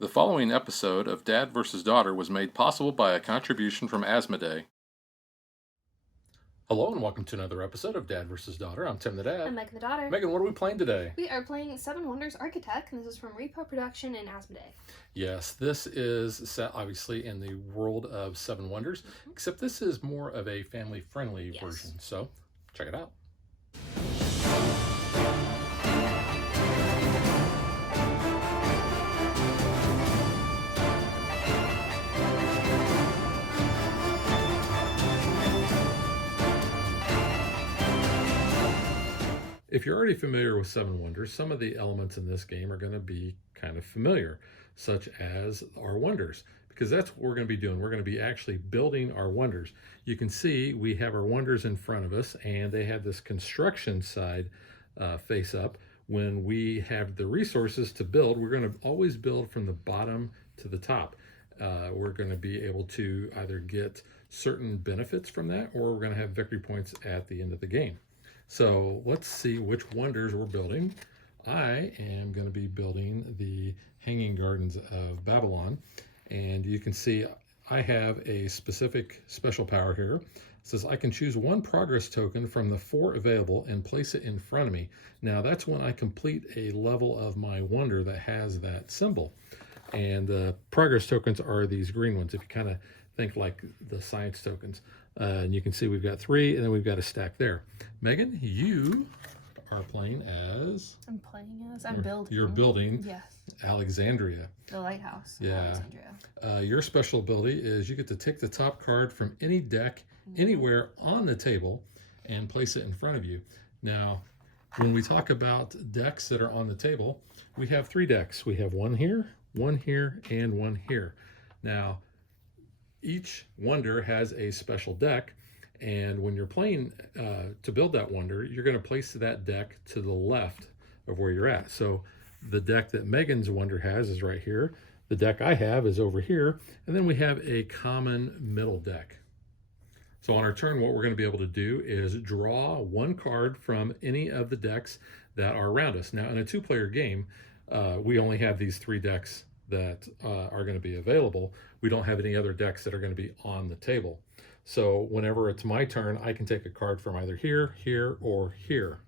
The following episode of Dad vs. Daughter was made possible by a contribution from Asmodee. Hello and welcome to another episode of Dad vs. Daughter. I'm Tim the Dad. I'm Megan the daughter. Megan, what are we playing today? We are playing Seven Wonders Architect, and this is from Repo Production and Asmodee. Yes, this is set obviously in the world of Seven Wonders, except this is more of a family-friendly version. So check it out. If you're already familiar with Seven Wonders, some of the elements in this game are going to be kind of familiar, such as our wonders, because that's what we're going to be doing. We're going to be actually building our wonders. You can see we have our wonders in front of us, and they have this construction side face up. When we have the resources to build, we're going to always build from the bottom to the top. We're going to be able to either get certain benefits from that, or we're going to have victory points at the end of the game. So let's see which wonders we're building. I am going to be building the Hanging Gardens of Babylon. And you can see I have a specific special power here. It says I can choose one progress token from the 4 available and place it in front of me. Now that's when I complete a level of my wonder that has that symbol. And progress tokens are these green ones, if you kind of think like the science tokens. And you can see we've got 3, and then we've got a stack there. Megan, you are playing as... I'm building. You're building Yes. Alexandria. The lighthouse. Yeah. Alexandria. Your special ability is you get to take the top card from any deck anywhere on the table and place it in front of you. Now, when we talk about decks that are on the table, we have 3 decks. We have one here, and one here. Now, each wonder has a special deck, and when you're playing to build that wonder, you're going to place that deck to the left of where you're at. So the deck that Megan's wonder has is right here. The deck I have is over here, and then we have a common middle deck. So on our turn, what we're going to be able to do is draw one card from any of the decks that are around us. Now, in a 2-player game, we only have these 3 decks that are going to be available. We don't have any other decks that are going to be on the table. So whenever it's my turn, I can take a card from either here, here, or here.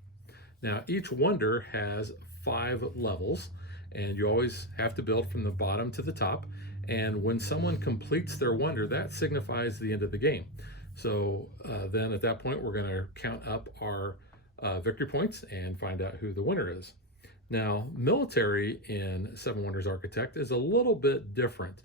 Now, each wonder has 5 levels, and you always have to build from the bottom to the top. And when someone completes their wonder, that signifies the end of the game. So then at that point, we're going to count up our victory points and find out who the winner is. Now, military in Seven Wonders Architect is a little bit different.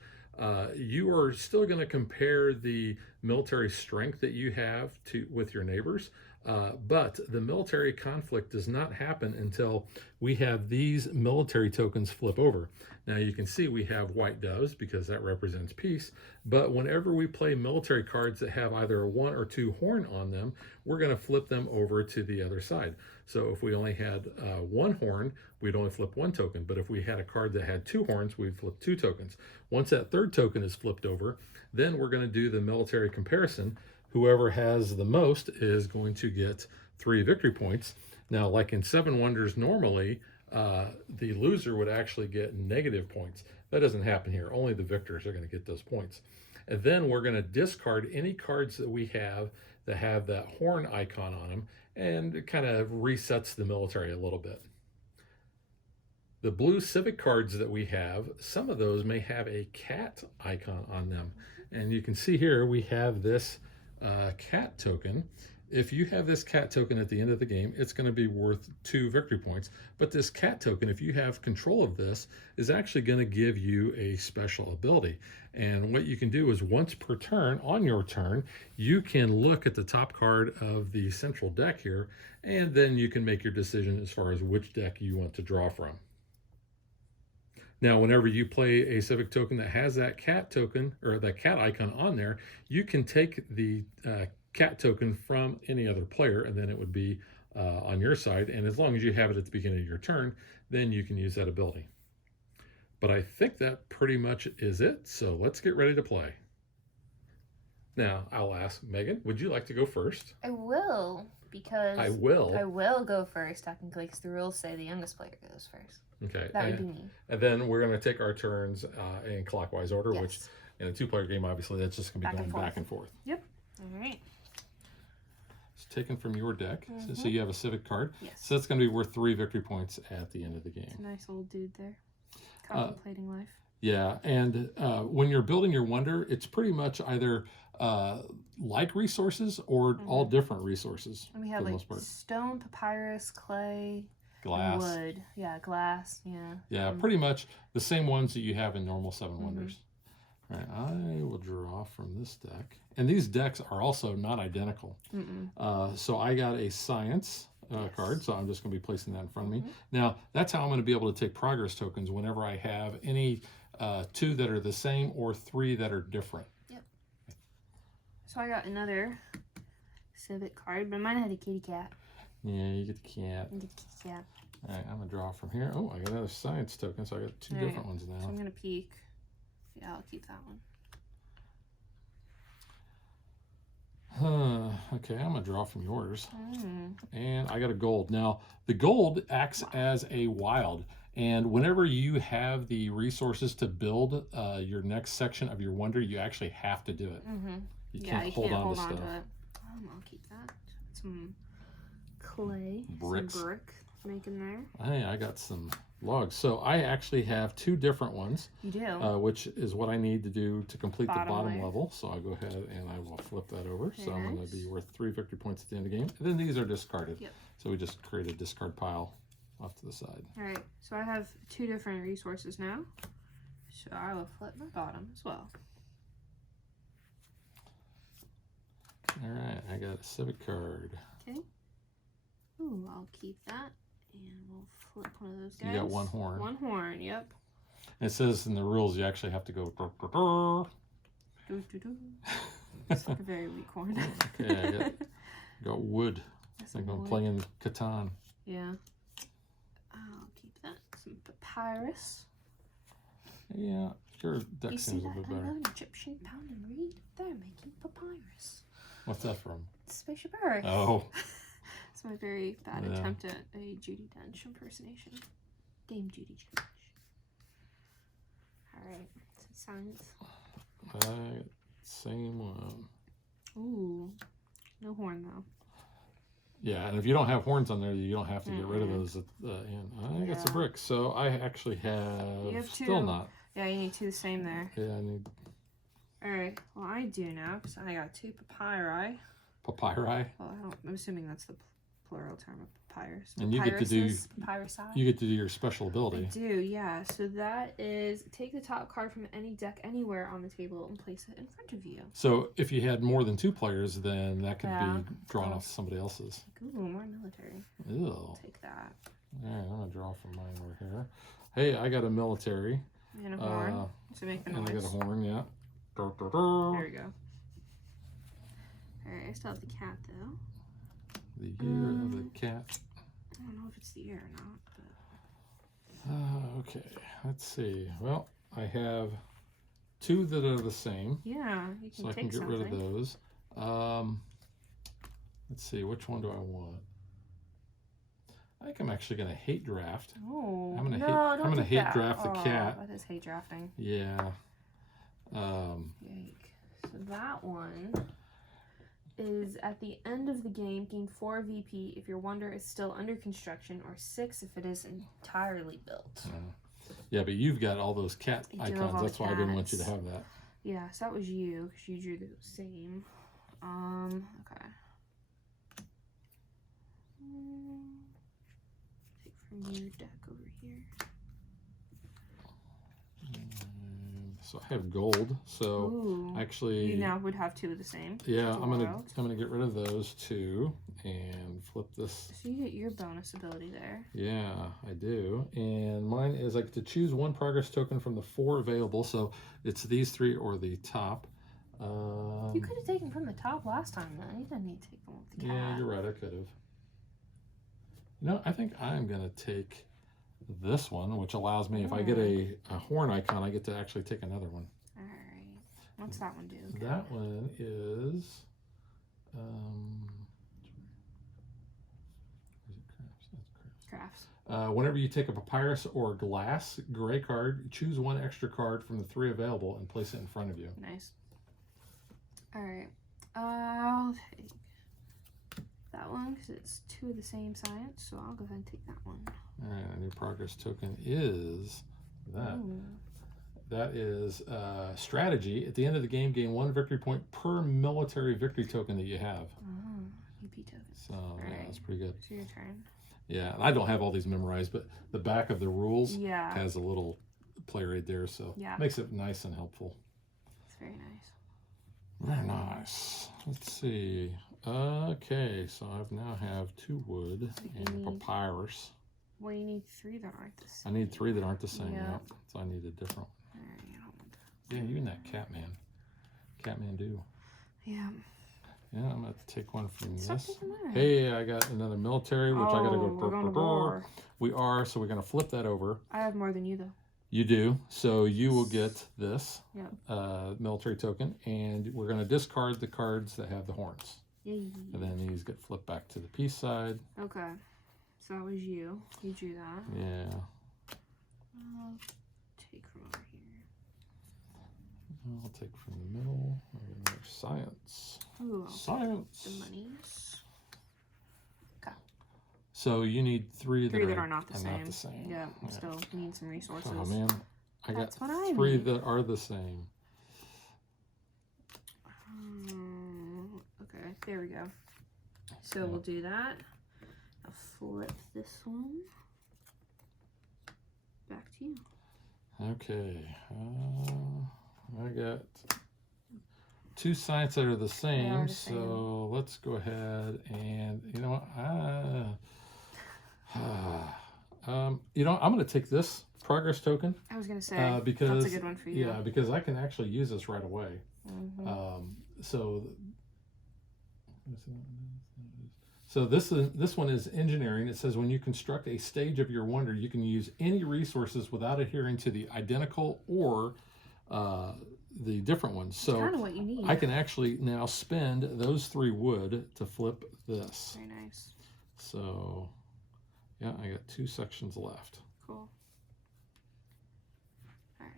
You are still going to compare the military strength that you have with your neighbors, but the military conflict does not happen until we have these military tokens flip over. Now you can see we have white doves because that represents peace, but whenever we play military cards that have either a 1 or 2 horn on them, we're going to flip them over to the other side. So if we only had 1 horn, we'd only flip 1 token, but if we had a card that had 2 horns, we'd flip 2 tokens. Once that 3rd token is flipped over, then we're going to do the military comparison. Whoever has the most is going to get 3 victory points. Now, like in Seven Wonders normally, the loser would actually get negative points. That doesn't happen here. Only the victors are going to get those points. And then we're going to discard any cards that we have that have that horn icon on them, and it kind of resets the military a little bit. The blue civic cards that we have, some of those may have a cat icon on them. And you can see here we have this cat token. If you have this cat token at the end of the game, it's going to be worth 2 victory points. But this cat token, if you have control of this, is actually going to give you a special ability. And what you can do is once per turn, on your turn, you can look at the top card of the central deck here, and then you can make your decision as far as which deck you want to draw from. Now, whenever you play a civic token that has that cat token or that cat icon on there, you can take the cat token from any other player, and then it would be on your side. And as long as you have it at the beginning of your turn, then you can use that ability. But I think that pretty much is it. So let's get ready to play. Now, I'll ask Megan, would you like to go first? I will, because I will. I will go first, technically, because the rules say the youngest player goes first. Okay. That would be me. And then we're going to take our turns in clockwise order, Yes. which in a 2-player game, obviously, that's just going to be going back and forth. Yep. All right. It's taken from your deck. So you have a civic card. Yes. So that's going to be worth 3 victory points at the end of the game. It's a nice old dude there. Contemplating life. Yeah, and when you're building your wonder, it's pretty much either like resources or all different resources. And we have like stone, papyrus, clay, glass, wood. Yeah, glass. Yeah. Yeah, pretty much the same ones that you have in normal 7 Wonders. All right, I will draw from this deck. And these decks are also not identical. So I got a science card, so I'm just going to be placing that in front of me. Now, that's how I'm going to be able to take progress tokens whenever I have any 2 that are the same or 3 that are different. Yep. So I got another civic card, but mine had a kitty cat. Yeah, you get the cat. You get the kitty cat. All right, I'm going to draw from here. Oh, I got another science token, so I got 2 different ones now. So I'm going to peek. Yeah, I'll keep that one. Okay, I'm going to draw from yours. And I got a gold. Now, the gold acts as a wild. And whenever you have the resources to build your next section of your wonder, you actually have to do it. You can't hold on to stuff. I'll keep that. Some clay, bricks. some brick making there. Hey, I got some logs. So I actually have 2 different ones. You do? Which is what I need to do to complete the bottom layer. level. So I'll go ahead and I will flip that over. So I'm going to be worth 3 victory points at the end of the game. And then these are discarded. Yep. So we just create a discard pile off to the side. All right. So I have 2 different resources now. So I will flip my bottom as well. All right. I got a civic card. Okay. Ooh, I'll keep that. And we'll flip one of those guys. You got 1 horn. 1 horn, yep. And it says in the rules you actually have to go. It's like a very weak horn. Okay, I got wood. I think I'm playing Catan. Yeah. I'll keep that. Some papyrus. Yeah, your deck You seems see a that? bit better. Egyptian pound and reed. They're making papyrus. What's that from? Spaceship Earth. Oh. It's my very bad attempt at a Judi Dench impersonation. Dame Judi Dench. Alright, so science. Same one. Ooh, no horn though. Yeah, and if you don't have horns on there, you don't have to get rid of those at the end. I got some bricks, so I actually have, you have 2. Still not. Yeah, you need 2 the same there. Yeah, I need Alright, well I do now, because I got 2 papyri. papyri. Well, I'm assuming that's the plural term of papyrus. And you get to do papyrusi. You get to do your special ability. I do, yeah. So that is take the top card from any deck anywhere on the table and place it in front of you. So if you had more than 2 players, then that could be drawn off somebody else's. Ooh, more military. Ew. Take that. All right, I'm gonna draw from mine over here. Hey, I got a military. And a horn to make the noise. And I got a horn, yeah. There we go. Alright, I still have the cat though. The year of the cat. I don't know if it's the year or not, but Okay, let's see. Well, I have 2 that are the same. yeah, you can so I can get rid of those. Let's see, which one do I want? I think I'm actually gonna hate draft. Oh, I'm gonna hate draft the cat. That is hate drafting. Yeah. Yike. So that one is at the end of the game, gain 4 VP if your wonder is still under construction, or 6 if it is entirely built. Yeah, but you've got all those cat icons. That's why I didn't want you to cats. have that. Yeah, so that was you, because you drew the same. Okay. Take from your deck over here. So I have gold. So Ooh, actually, you now would have 2 of the same. yeah, I'm gonna get rid of those 2 and flip this. So you get your bonus ability there. Yeah, I do. And mine is I get to choose 1 progress token from the 4 available. So it's these 3 or the top. You could have taken from the top last time then. You didn't need to take them with the cat. Yeah, you're right. I could have. No, I think I'm gonna take this one, which allows me, if I get a horn icon, I get to actually take another one. Alright. What's that one do? Okay. That one is, Crafts. whenever you take a papyrus or glass gray card, choose one extra card from the 3 available and place it in front of you. Nice. All right. I'll take that one because it's 2 of the same science, so I'll go ahead and take that one. All right, a new progress token is that. Ooh. That is strategy. At the end of the game, gain 1 victory point per military victory token that you have. Oh, UP tokens. So yeah, right. that's pretty good. So your turn. Yeah, and I don't have all these memorized, but the back of the rules Yeah. has a little play aid there, so Yeah. makes it nice and helpful. It's very nice. Very nice. Let's see. Okay, so I now have 2 wood and a papyrus. Well, you need 3 that aren't the I same. need 3 that aren't the same. Yeah. Yep. So I need a different one. All right, I don't want that. Yeah, even that Catman. Catman do. Yeah. Yeah, I'm going to take one from Stop this. taking mine. Hey, I got another military, which I got to go. we're going to war. We are, so we're going to flip that over. I have more than you, though. You do, so you will get this Yep. military token, and we're going to discard the cards that have the horns. Yay. And then these get flipped back to the peace side. Okay. So that was you. You drew that. Yeah. I'll take from over here. I'll take from the middle. There's science. Ooh, I'll Science. take the monies. Okay. So you need 3 that, 3 that are not the same. Not the same. Yeah, still need some resources. Oh man, I That's got what I 3 need. that are the same. Okay, there we go. So we'll do that. I'll flip this one back to you. Okay, I got 2 science that are the same, so let's go ahead and, you know what, you know, I'm going to take this progress token. I was going to say, because, that's a good one for you. Yeah, because I can actually use this right away. So this one is engineering. It says when you construct a stage of your wonder, you can use any resources without adhering to the identical or the different ones. So kind of what you need. I can actually now spend those 3 wood to flip this. Very nice. So yeah, I got 2 sections left. Cool. All right.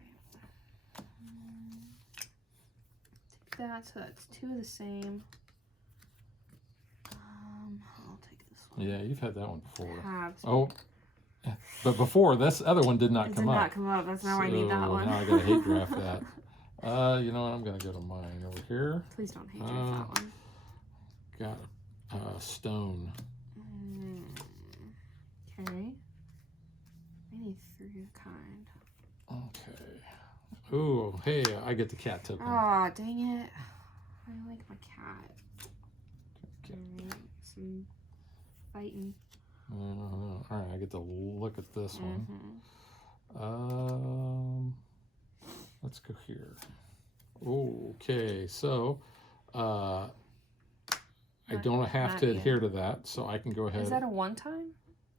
Take that. So that's 2 of the same. I'll take this one. Yeah, you've had that one before. Have. Oh, but before this other one did not It come did up. not come up. That's now I need that one. Now I gotta hate draft that. You know what? I'm gonna go to mine over here. Please don't hate draft that one. Got stone. Okay. I need 3 of a kind. Okay. Ooh, hey, I get the cat token. Aw, dang it. I like my cat. Okay. Alright, some fighting. All right, I get to look at this one. Let's go here. Okay, so I don't have to adhere to that, so I can go ahead. Is that a one-time?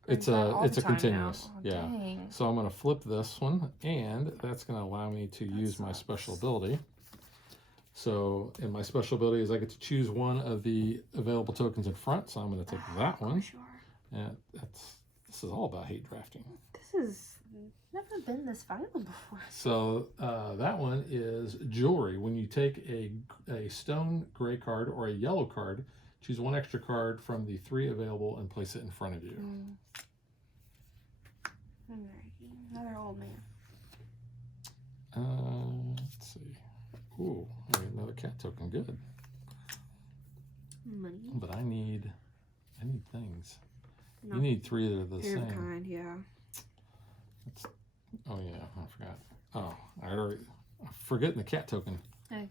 It's a continuous. Oh, yeah. Dang. So I'm going to flip this one, and that's going to allow me to use my special ability. So, and my special ability is I get to choose one of the available tokens in front. So I'm going to take that one. Sure. And this is all about hate drafting. This has never been this violent before. So that one is jewelry. When you take a stone gray card or a yellow card, choose one extra card from the 3 available and place it in front of you. Alright, another old man. Let's see. Ooh, I got another cat token. Good. Money. But I need things. No. You need 3 that are the same. Kind, yeah. Oh yeah, I forgot. Oh, I'm forgetting the cat token.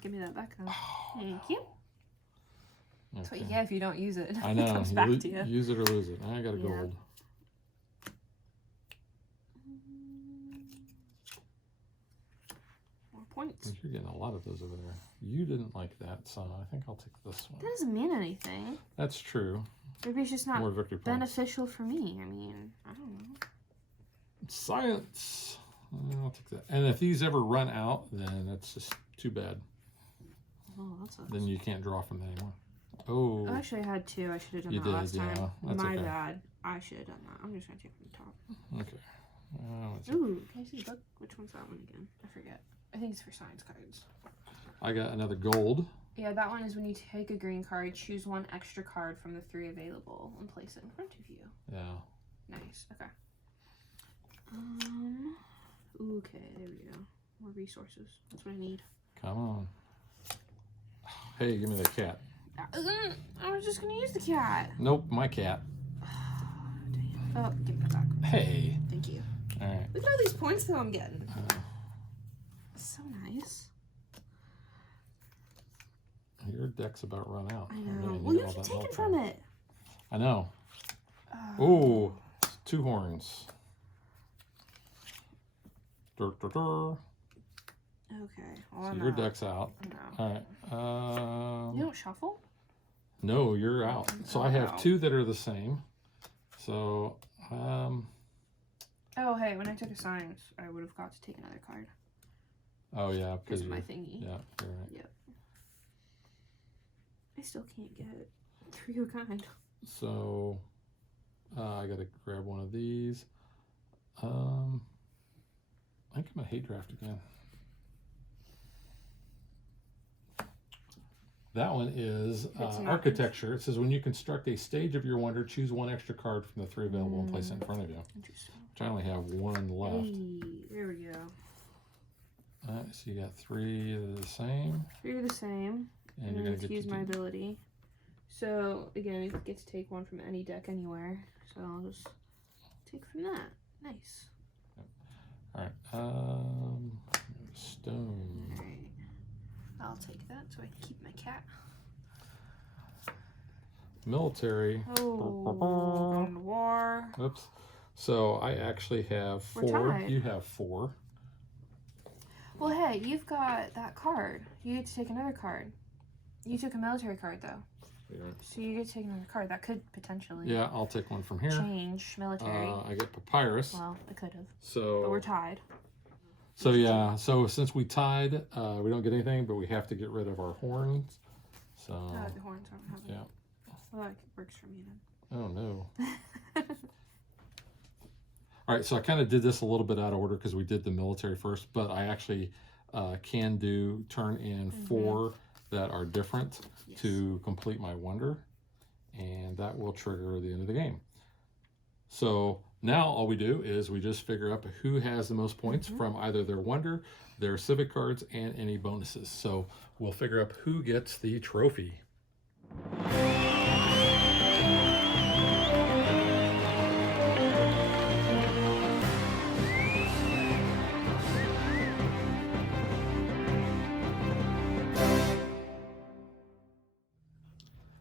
Give me that back then. Thank you. That's what Okay. you get if you don't use it. I know. It comes back to you. Use it or lose it. I got a gold. More points. You're getting a lot of those over there. You didn't like that, so I think I'll take this one. That doesn't mean anything. That's true. Maybe it's just not More victory points. beneficial for me. I mean, I don't know. Science. I'll take that. And if these ever run out, then that's just too bad. Oh, that's a... Then you can't draw from that anymore. Oh. Actually, I had 2. I should have done You that did, last time. yeah. That's My okay. bad. I should have done that. I'm just going to take from the top. Okay. Ooh, can I see the book? Which one's that one again? I forget. I think it's for science cards. I got another gold. Yeah, that one is when you take a green card, choose 1 extra card from the 3 available and place it in front of you. Yeah. Nice. Okay. Okay, there we go. More resources. That's what I need. Come on. Hey, give me the cat. I was just gonna use the cat. Nope, my cat. Dang. Oh, give me that back. Hey. Thank you. All right. Look at all these points though I'm getting. So nice. Your deck's about run out. I know. Well, you keep taking from it. I know. Ooh, 2 horns. Dur, dur, dur. Okay. Well, So your deck's out. No. All right. You don't shuffle? No, you're out. So I have 2 that are the same. So, Oh, hey, when I took a science, I would have got to take another card. Oh, yeah. Because of my thingy. Yeah, you're right. Yep. I still can't get 3 of a kind. So, I got to grab one of these. I think I'm going to hate draft again. That one is architecture. It says when you construct a stage of your wonder, choose 1 extra card from the 3 available and place it in front of you. Interesting. Which I only have 1 left. Hey, there we go. Alright, so you got 3 that are the same. 3 are the same. And you're then going to use my ability. So, again, I get to take 1 from any deck anywhere. So I'll just take from that. Nice. Alright, stone. Alright. I'll take that so I can keep my cat. Military. Oh, going to war. Oops. So I actually have 4. We're tied. You have 4. Well, hey, you've got that card. You get to take another card. You took a military card, though. Yeah. So you get to take another card. That could potentially Yeah, I'll take 1 from here. change military. I get papyrus. Well, it could have. So But we're tied. So yeah, so since we tied, we don't get anything, but we have to get rid of our horns. So The horns aren't having. yeah. Well, that works for me then. Oh no. All right, so I kind of did this a little bit out of order because we did the military first, but I actually can turn in 4 that are different to complete my wonder, and that will trigger the end of the game. So now all we do is we just figure out who has the most points from either their wonder, their civic cards, and any bonuses. So we'll figure out who gets the trophy.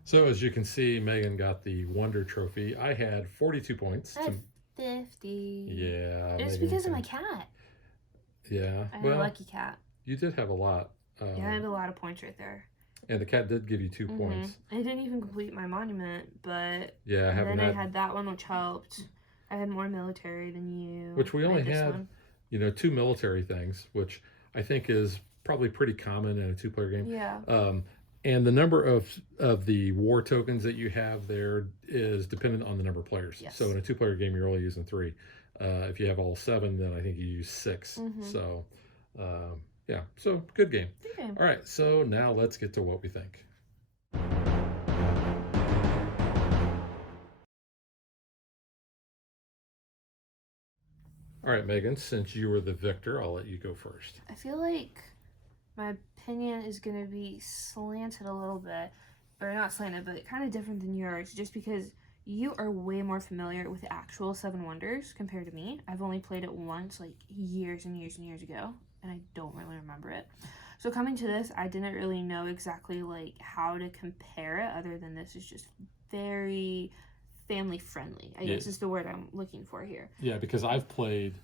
So as you can see, Megan got the Wonder Trophy. I had 42 points. I had 50. Yeah. It's Megan because of my cat. Yeah. I have a lucky cat. You did have a lot. Yeah, I have a lot of points right there. And the cat did give you 2 points. I didn't even complete my monument, but yeah, I had that one, which helped. I had more military than you. Which we only had, 2 military things, which I think is probably pretty common in a 2-player game. Yeah. And the number of the war tokens that you have there is dependent on the number of players. Yes. So in a 2-player game, you're only using 3. If you have all 7, then I think you use 6. So, yeah, so good game. Good game. All right, so now let's get to what we think. All right, Megan, since you were the victor, I'll let you go first. I feel like my opinion is going to be slanted a little bit, or not slanted, but kind of different than yours, just because you are way more familiar with the actual 7 Wonders compared to me. I've only played it once, like years and years and years ago, and I don't really remember it. So coming to this, I didn't really know exactly like how to compare it, other than this is just very family friendly, I guess is the word I'm looking for here. Yeah, because I've played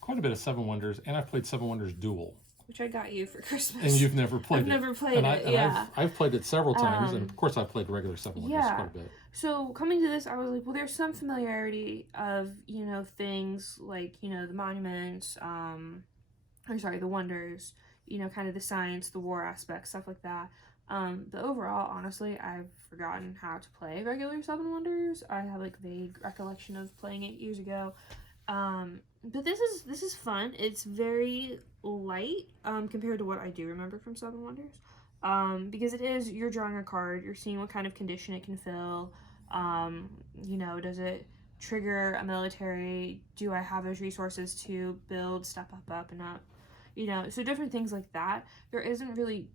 quite a bit of 7 Wonders, and I've played 7 Wonders Duel. Which I got you for Christmas. And you've never played I've it. never played it, yeah. I've played it several times, and of course I've played regular 7 Wonders quite a bit. So coming to this, I was like, well, there's some familiarity of, things like, the monuments, the wonders, kind of the science, the war aspect, stuff like that. But overall, honestly, I've forgotten how to play regular Seven Wonders. I have like vague recollection of playing it years ago. But this is fun. It's very light compared to what I do remember from Seven Wonders. Because you're drawing a card, you're seeing what kind of condition it can fill. Does it trigger a military? Do I have those resources to build, step up, and up? So different things like that. There isn't really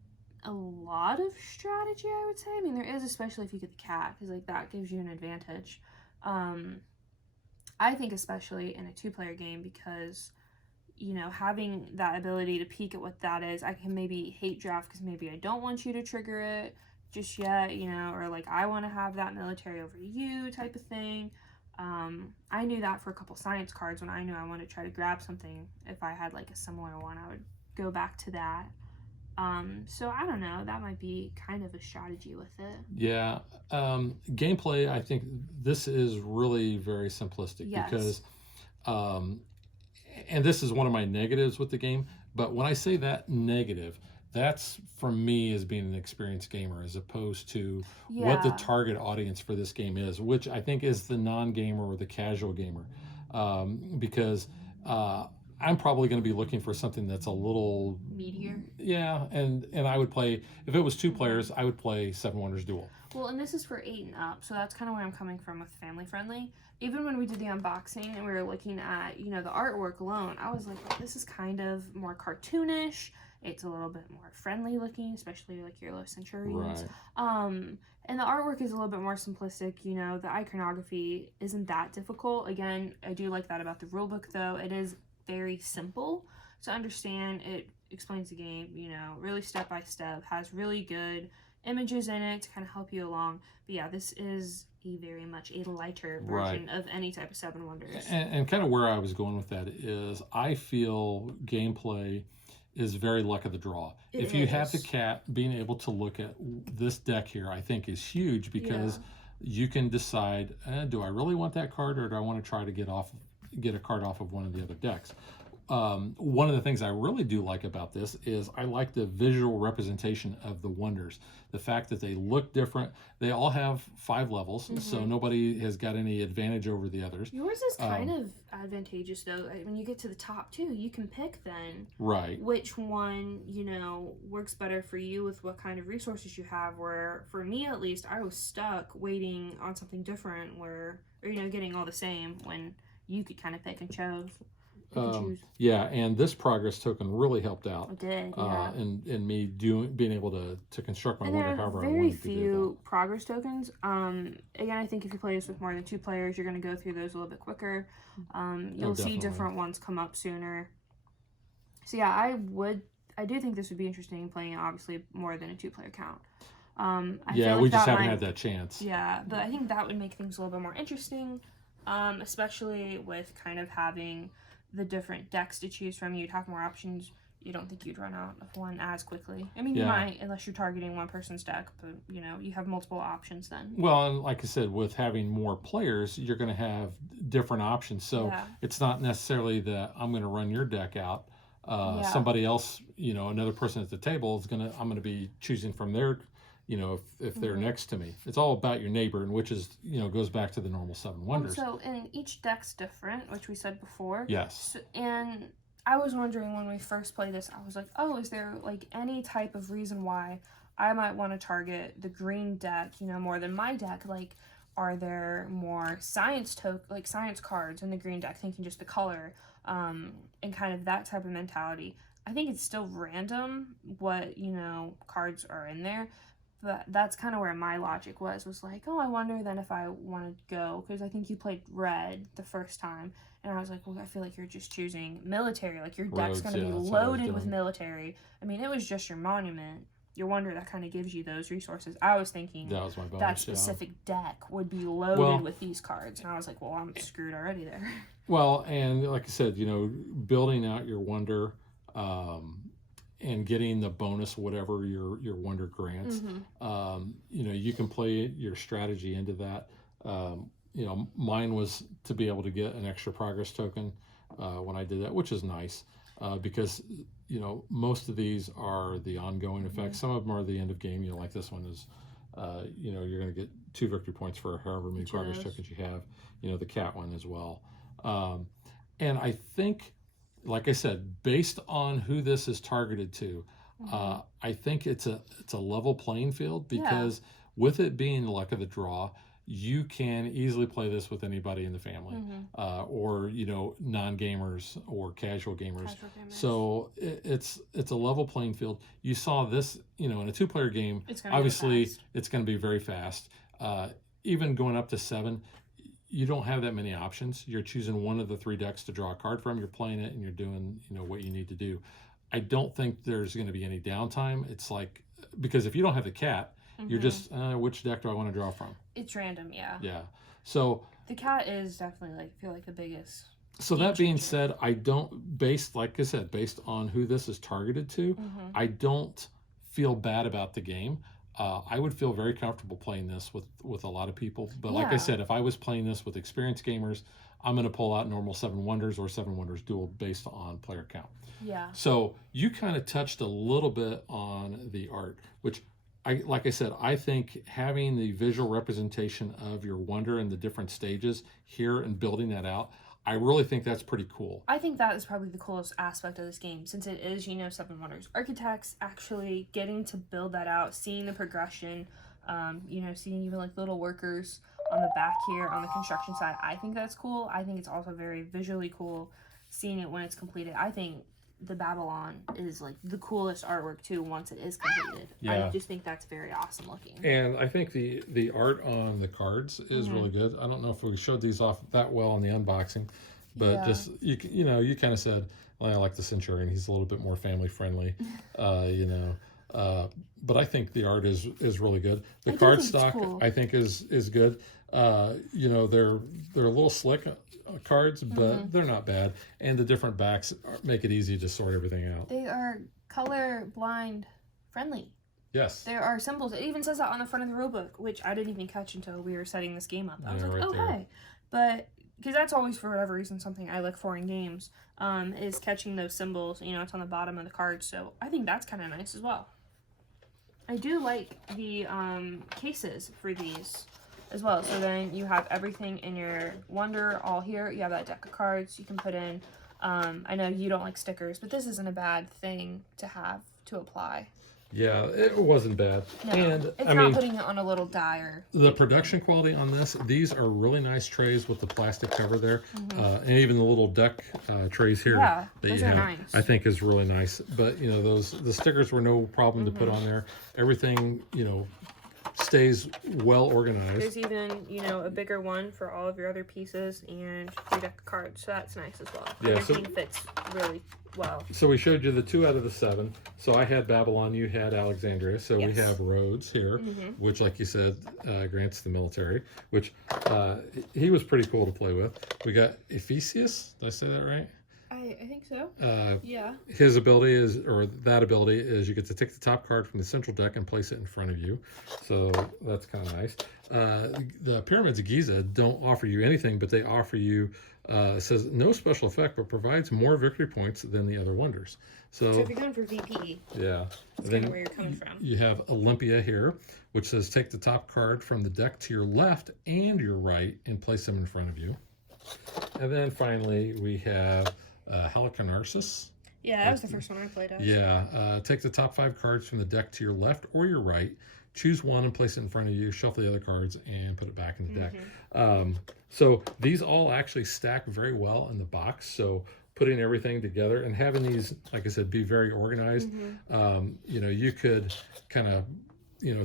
a lot of strategy, I would say. I mean, there is, especially if you get the cat, because like that gives you an advantage. I think especially in a 2-player game, because having that ability to peek at what that is, I can maybe hate draft because maybe I don't want you to trigger it just yet, or like I want to have that military over you type of thing. I knew that for a couple science cards when I knew I wanted to try to grab something. If I had like a similar one, I would go back to that. So I don't know, that might be kind of a strategy with it. Yeah. Gameplay, I think this is really very simplistic. Yes. Because, and this is one of my negatives with the game, but when I say that negative, that's from me as being an experienced gamer as opposed to what the target audience for this game is, which I think is the non-gamer or the casual gamer. Because I'm probably going to be looking for something that's a little meatier. Yeah, and I would play, if it was 2 players, I would play Seven Wonders Duel. Well, and this is for 8 and up, so that's kind of where I'm coming from with family friendly. Even when we did the unboxing and we were looking at, the artwork alone, I was like, well, this is kind of more cartoonish. It's a little bit more friendly looking, especially like your Yellow Centurions. Right. And the artwork is a little bit more simplistic. The iconography isn't that difficult. Again, I do like that about the rulebook, though. It is very simple to understand. It explains the game, really step by step, has really good images in it to kind of help you along. But yeah, this is very much a lighter version of any type of Seven Wonders. And kind of where I was going with that is I feel gameplay is very luck of the draw. If you have the cat, being able to look at this deck here, I think is huge because you can decide, do I really want that card or do I want to try to get a card off of one of the other decks? One of the things I really do like about this is I like the visual representation of the wonders. The fact that they look different. They all have 5 levels, so nobody has got any advantage over the others. Yours is kind of advantageous, though. When you get to the top 2, you can pick then which one, works better for you with what kind of resources you have. Where, for me at least, I was stuck waiting on something different or getting all the same when you could kind of pick and choose. Yeah, and this progress token really helped out. It did, yeah. In me being able to construct my wonder however I wanted to do that. Very few progress tokens. Again, I think if you play this with more than 2 players, you're going to go through those a little bit quicker. You'll see different ones come up sooner. So yeah, I do think this would be interesting playing it obviously more than a 2-player count. We just haven't had that chance. Yeah, but I think that would make things a little bit more interesting, especially with kind of having the different decks to choose from. You'd have more options. You don't think you'd run out of one as quickly. I mean, you might, unless you're targeting one person's deck, but you have multiple options then. Well, and like I said, with having more players, you're going to have different options. So it's not necessarily that I'm going to run your deck out. Somebody else, another person at the table I'm going to be choosing from their, if they're next to me. It's all about your neighbor, and which is, goes back to the normal 7 Wonders. And each deck's different, which we said before. Yes. And I was wondering when we first played this, I was like, oh, is there like any type of reason why I might want to target the green deck, more than my deck? Like, are there more science cards in the green deck, thinking just the color, and kind of that type of mentality. I think it's still random what, cards are in there. But that's kind of where my logic was like, oh, I wonder then if I want to go, because I think you played red the first time, and I was like, well, I feel like you're just choosing military, like your deck's going to be loaded with military. I mean, it was just your monument, your wonder that kind of gives you those resources. I was thinking that was my bonus, that specific deck would be loaded with these cards, and I was like, well, I'm screwed already there. Well, and like I said, building out your wonder, and getting the bonus, whatever your wonder grants, you can play your strategy into that. Mine was to be able to get an extra progress token when I did that, which is nice. because most of these are the ongoing effects. Some of them are the end of game. Like this one is, you're going to get 2 victory points for however many progress tokens you have. The cat one as well. And I think, like I said, based on who this is targeted to, I think it's a level playing field, because with it being luck of the draw, you can easily play this with anybody in the family, or non-gamers or casual gamers. So it's a level playing field. You saw this, in a 2-player game. Obviously, it's going to be very fast. Even going up to 7, you don't have that many options. You're choosing one of the 3 decks to draw a card from. You're playing it, and you're doing what you need to do. I don't think there's going to be any downtime. It's like, because if you don't have the cat, you're just, which deck do I want to draw from? It's random, yeah. Yeah. So the cat is definitely, I feel like the biggest. So that being said, like I said, based on who this is targeted to, I don't feel bad about the game. I would feel very comfortable playing this with a lot of people. But like I said, if I was playing this with experienced gamers, I'm going to pull out normal 7 Wonders or 7 Wonders Duel based on player count. Yeah. So you kind of touched a little bit on the art, which, like I said, I think having the visual representation of your wonder and the different stages here and building that out, I really think that's pretty cool. I think that is probably the coolest aspect of this game, since it is, 7 Wonders. Architects actually getting to build that out, seeing the progression, seeing even like little workers on the back here on the construction side. I think that's cool. I think it's also very visually cool seeing it when it's completed. I think the Babylon is like the coolest artwork too once it is completed. I just think that's very awesome looking. And I think the art on the cards is really good. I don't know if we showed these off that well in the unboxing, but just you kind of said, well, I like the Centurion. He's a little bit more family friendly, but I think the art is really good. The card stock I think is good. They're a little slick cards, but they're not bad, and the different backs make it easy to sort everything out. They are color blind friendly. Yes. There are symbols. It even says that on the front of the rulebook, which I didn't even catch until we were setting this game up. I was like, hi. But because that's always, for whatever reason, something I look for in games, is catching those symbols. It's on the bottom of the card, so I think that's kind of nice as well. I do like the cases for these as well. So then you have everything in your wonder all here. You have that deck of cards you can put in. I know you don't like stickers, but this isn't a bad thing to have to apply. Yeah, it wasn't bad. No, and it's not putting it on a little die or... The production quality on these are really nice trays with the plastic cover there. And even the little deck trays here that you have, nice. I think is really nice. But, the stickers were no problem to put on there. Everything, stays well organized. There's even, a bigger one for all of your other pieces and your deck of cards, so that's nice as well. Yeah, everything fits really well. So we showed you the 2 out of the 7. So I had Babylon, you had Alexandria. So we have Rhodes here, which, like you said, grants the military, which he was pretty cool to play with. We got Ephesius. Did I say that right? I think so. Yeah. His ability is you get to take the top card from the central deck and place it in front of you. So that's kind of nice. The Pyramids of Giza don't offer you anything, but they offer you, it says, no special effect, but provides more victory points than the other wonders. So if you're going for VP, that's kind of where you're coming from. You have Olympia here, which says take the top card from the deck to your left and your right and place them in front of you. And then finally, we have Halicarnassus. Yeah, that was the first one I played as. Yeah, take the top 5 cards from the deck to your left or your right, choose one and place it in front of you, shuffle the other cards, and put it back in the deck. So these all actually stack very well in the box. So putting everything together and having these, like I said, be very organized. You could kind of,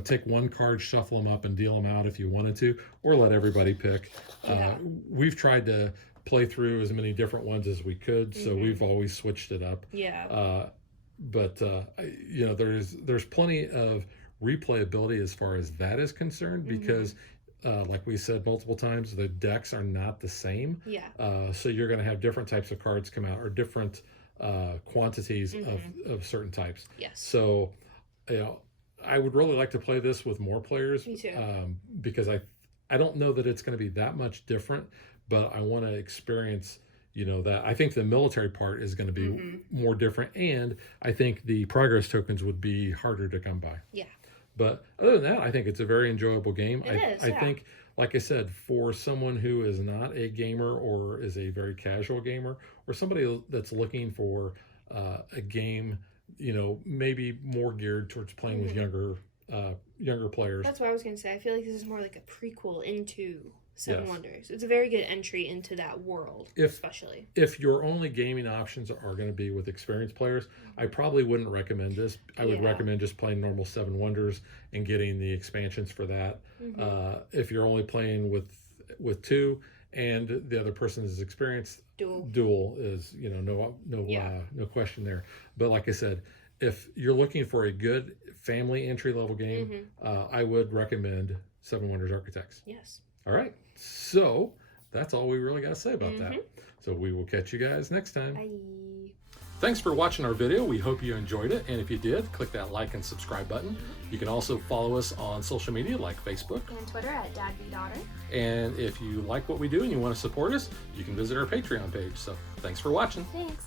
take one card, shuffle them up, and deal them out if you wanted to, or let everybody pick. We've tried to play through as many different ones as we could, so we've always switched it up. But there's plenty of replayability as far as that is concerned, because like we said multiple times, the decks are not the same. So you're going to have different types of cards come out, or different quantities of certain types. So I would really like to play this with more players. Me too. Because I don't know that it's going to be that much different, but I want to experience, you know, that I think the military part is going to be Mhm. more different, and I think the progress tokens would be harder to come by. Yeah. But other than that, I think it's a very enjoyable game. It is, I yeah. think, like I said, for someone who is not a gamer or is a very casual gamer, or somebody that's looking for a game, you know, maybe more geared towards playing with younger players. That's what I was gonna say. I feel like this is more like a prequel into Seven Yes. Wonders. It's a very good entry into that world, especially. If your only gaming options are going to be with experienced players, I probably wouldn't recommend this. I would Yeah. recommend just playing normal Seven Wonders and getting the expansions for that. If you're only playing with two and the other person is experienced, dual is, you know, no question there. But like I said, if you're looking for a good family entry level game, I would recommend Seven Wonders Architects. Yes. All right. So that's all we really got to say about that. So we will catch you guys next time. Bye. Thanks for watching our video. We hope you enjoyed it. And if you did, click that like and subscribe button. You can also follow us on social media like Facebook. And Twitter at DadBeDaughter. And if you like what we do and you want to support us, you can visit our Patreon page. So thanks for watching. Thanks.